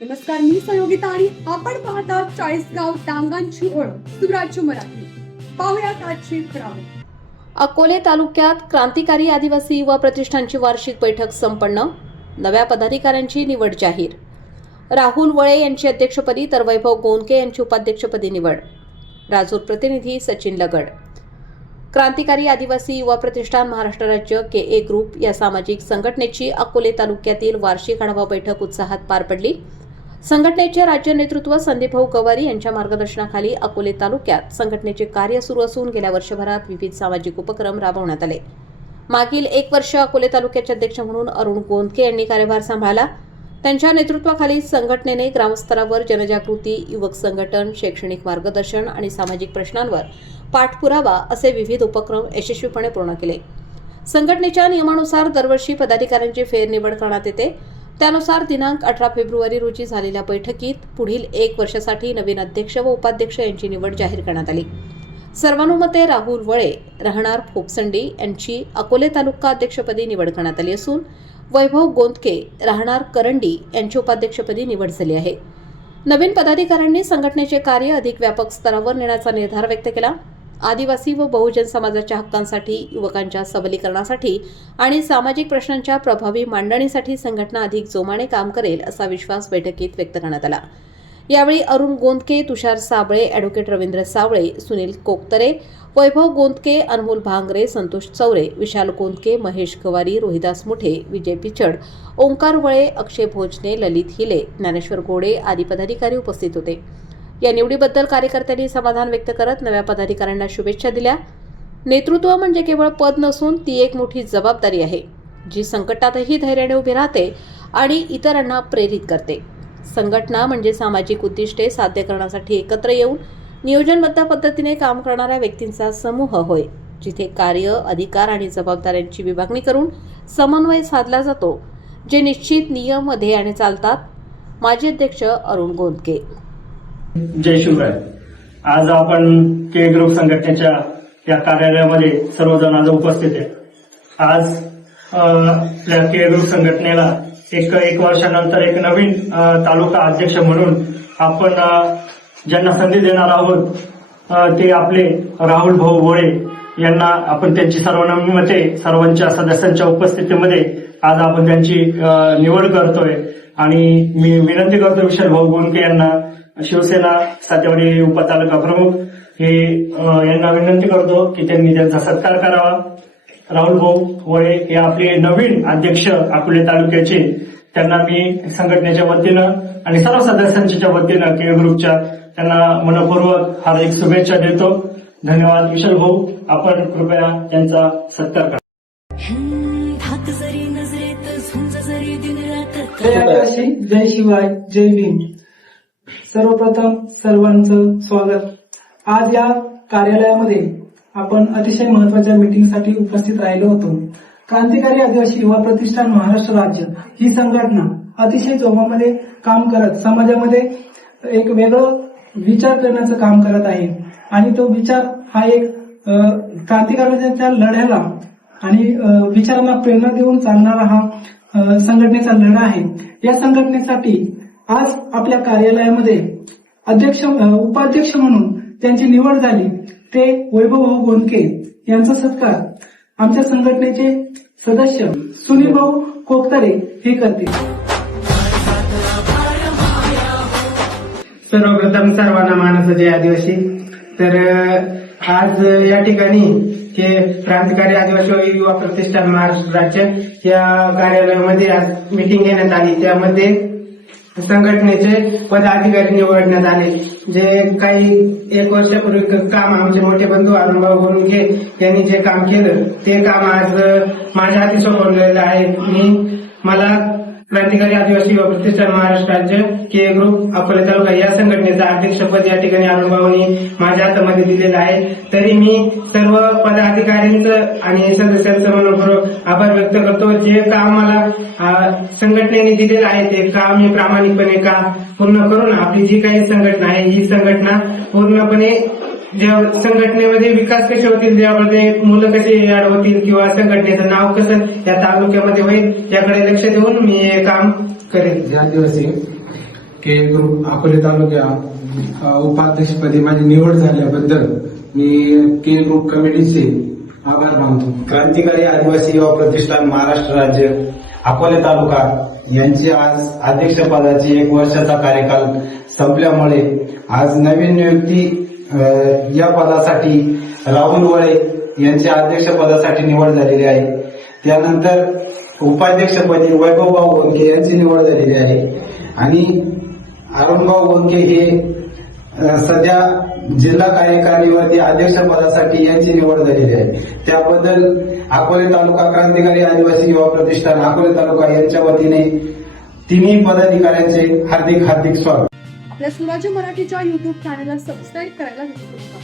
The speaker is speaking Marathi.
नमस्कार, मी सहयोगिता आणि आपण पाहता चाळीसगाव डांगांची ओळख सुराज्य मराठी. पाहुयात आजची खबरं. अकोले तालुक्यात क्रांतिकारी आदिवासी युवा प्रतिष्ठानची वार्षिक बैठक संपन्न. नव्या पदाधिकाऱ्यांची निवड जाहीर. राहुल वळे यांची अध्यक्षपदी तर वैभव गोंदके यांची उपाध्यक्षपदी निवड. राजूर प्रतिनिधी सचिन लगड. क्रांतिकारी आदिवासी युवा प्रतिष्ठान महाराष्ट्र राज्य KA ग्रुप या सामाजिक संघटनेची अकोले तालुक्यातील वार्षिक आढावा बैठक उत्साहात पार पडली. संघटनेचे राज्य नेतृत्व संदीपभाऊ गवारी यांच्या मार्गदर्शनाखाली अकोले तालुक्यात संघटनेचे कार्य सुरू असून गेल्या वर्षभरात विविध सामाजिक उपक्रम राबवण्यात आले. मागील 1 वर्ष अकोले तालुक्याचे अध्यक्ष म्हणून अरुण गोंदके यांनी कार्यभार सांभाळला. त्यांच्या नेतृत्वाखाली संघटनेने ग्रामस्तरावर जनजागृती, युवक संघटन, शैक्षणिक मार्गदर्शन आणि सामाजिक प्रश्नांवर पाठपुरावा असे विविध उपक्रम यशस्वीपणे पूर्ण केले. संघटनेच्या नियमानुसार दरवर्षी पदाधिकाऱ्यांची फेरनिवड करण्यात येते. त्यानुसार दिनांक 18 फेब्रुवारी रोजी झालेल्या बैठकीत पुढील 1 वर्षासाठी नवीन अध्यक्ष व उपाध्यक्ष यांची निवड जाहीर करण्यात आली. सर्वानुमते राहुल वळे राहणार फोपसंडी यांची अकोले तालुका अध्यक्षपदी निवड करण्यात आली असून वैभव गोंदके राहणार करंडी यांची उपाध्यक्षपदी निवड झाली आहे. नवीन पदाधिकाऱ्यांनी संघटनेचे कार्य अधिक व्यापक स्तरावर नेण्याचा निर्धार व्यक्त केला. आदिवासी व बहुजन समाजाच्या हक्कांसाठी, युवकांच्या सबलीकरणासाठी आणि सामाजिक प्रश्नांच्या प्रभावी मांडणीसाठी संघटना अधिक जोमाने काम करेल असा विश्वास बैठकीत व्यक्त करण्यात आला. यावेळी अरुण गोंदके, तुषार साबळे, ॲडव्होकेट रवींद्र सावळे, सुनील कोकतरे, वैभव गोंदके, अनमोल भांगरे, संतोष चौरे, विशाल गोंदके, महेश गवारी, रोहिदास मुठे, विजय पिचड, ओंकार वळे, अक्षय भोजने, ललित हिले, ज्ञानेश्वर गोडे आदी पदाधिकारी उपस्थित होते. या निवडीबद्दल कार्यकर्त्यांनी समाधान व्यक्त करत नव्या पदाधिकाऱ्यांना शुभेच्छा दिल्या. नेतृत्व म्हणजे केवळ पद नसून ती एक मोठी जबाबदारी आहे, जी संकटातही धैर्याने उभी राहते आणि इतरांना प्रेरित करते. संघटना म्हणजे सामाजिक उद्दिष्टे साध्य करण्यासाठी एकत्र येऊन नियोजनबद्ध पद्धतीने काम करणाऱ्या व्यक्तींचा समूह होय, जिथे कार्य, अधिकार आणि जबाबदाऱ्यांची विभागणी करून समन्वय साधला जातो, जे निश्चित नियम मध्ये आणि चालतात. माजी अध्यक्ष अरुण गोंदके. जय शिवराय. आज आपण KA ग्रुप संघटनेच्या या कार्यालयामध्ये सर्वजण आज उपस्थित आहे. आज आपल्या KA ग्रुप संघटनेला एक वर्षानंतर एक नवीन तालुका अध्यक्ष म्हणून आपण ज्यांना संधी देणार आहोत ते आपले राहुल भाऊ वळे यांना आपण त्यांची सर्वानुमते सर्वांच्या सदस्यांच्या उपस्थितीमध्ये आज आपण त्यांची निवड करतोय. आणि मी विनंती करतो विशाल भाऊ गोंदके यांना, शिवसेना सातेवाडी उपतालुका प्रमुख यांना विनंती करतो की त्यांनी त्यांचा सत्कार करावा. राहुल भाऊ वळे हे आपले नवीन अध्यक्ष अकोले तालुक्याचे, त्यांना मी संघटनेच्या वतीनं आणि सर्व सदस्यांच्या वतीनं KA ग्रुपच्या त्यांना मनपूर्वक हार्दिक शुभेच्छा देतो. धन्यवाद. विशाल भाऊ, आपण कृपया त्यांचा सत्कार करा. जय आदिवासी, जय शिवाय, जय भीम. सर्वप्रथम सर्वांचं स्वागत. आज या कार्यालयामध्ये आपण अतिशय महत्वाच्या मीटिंगसाठी उपस्थित राहिलो होतो. क्रांतिकारी आदिवासी युवा प्रतिष्ठान महाराष्ट्र राज्य ही संघटना अतिशय जोमामध्ये काम करत समाजामध्ये एक वेगळं विचार करण्याचं काम करत आहे. आणि तो विचार हा एक क्रांतिकारकांच्या लढ्याला आणि विचारांना प्रेरणा देऊन चालणारा हा संघटनेचा लढा आहे. या संघटनेसाठी आज आपल्या कार्यालयामध्ये उपाध्यक्ष म्हणून त्यांची निवड झाली ते वैभव गोंदके यांचा सत्कार आमच्या संघटनेचे सदस्य सुनील भाऊ कोकतरे हे करतील. सर्वप्रथम सर्वांना मानस जय आदिवासी. तर आज या ठिकाणी हे क्रांतिकारी आदिवासी युवा प्रतिष्ठान महाराष्ट्र राज्य या कार्यालयामध्ये आज मीटिंग घेण्यात आली. त्यामध्ये संघटनेचे पदाधिकारी निवडण्यात आले. जे काही 1 वर्षापूर्वी काम आमचे मोठे बंधू अरुणभाऊ गोंदके यांनी जे काम केलं ते काम आज माझ्या हाती सोपवलेलं आहे. मला क्रांतिकारी आदिवासी युवा प्रतिष्ठान महाराष्ट्र राज्य KA ग्रुप अकोले तालुका या संघटनेचं अध्यक्षपद या ठिकाणी अरुणभाऊंनी माझ्या हातामध्ये दिलेलं आहे. तरी मी सर्व पदाधिकाऱ्यांचं आणि सदस्यांचं मनपूर्वक आभार व्यक्त करतो. जे काम मला संघटनेने दिलेलं आहे ते काम मी प्रामाणिकपणे काम पूर्ण करून आपली जी काही संघटना आहे ही संघटना पूर्णपणे ज्या संघटनेमध्ये विकास कसे होतील, ज्यामध्ये मुलं कसे ऍड होतील किंवा संघटनेचं नाव कसं या तालुक्यामध्ये होईल याकडे लक्ष देऊन मी हे काम करेन. आदिवासी के ग्रुप अकोले तालुक्या उपाध्यक्षपदी माझी निवड झाल्याबद्दल मी के ग्रुप कमिटीचे आभार मानतो. क्रांतिकारी आदिवासी युवा प्रतिष्ठान महाराष्ट्र राज्य अकोले तालुका यांची आज अध्यक्षपदाची 1 वर्षाचा कार्यकाल संपल्यामुळे आज नवीन नियुक्ती या पदासाठी राहुल वळे यांची अध्यक्षपदासाठी निवड झालेली आहे. त्यानंतर उपाध्यक्षपदी वैभवभाऊ गोंके यांची निवड झालेली आहे आणि अरुणभाऊ गोंके हे सध्या जिल्हा कार्यकारिणीवरती अध्यक्षपदासाठी यांची निवड झालेली आहे. त्याबद्दल अकोले तालुका क्रांतिकारी आदिवासी युवा प्रतिष्ठान अकोले तालुका यांच्या वतीने तिन्ही पदाधिकाऱ्यांचे हार्दिक स्वागत. आपल्या स्वराज्य मराठीच्या युट्यूब चॅनलला सबस्क्राईब करायला विसरू नका.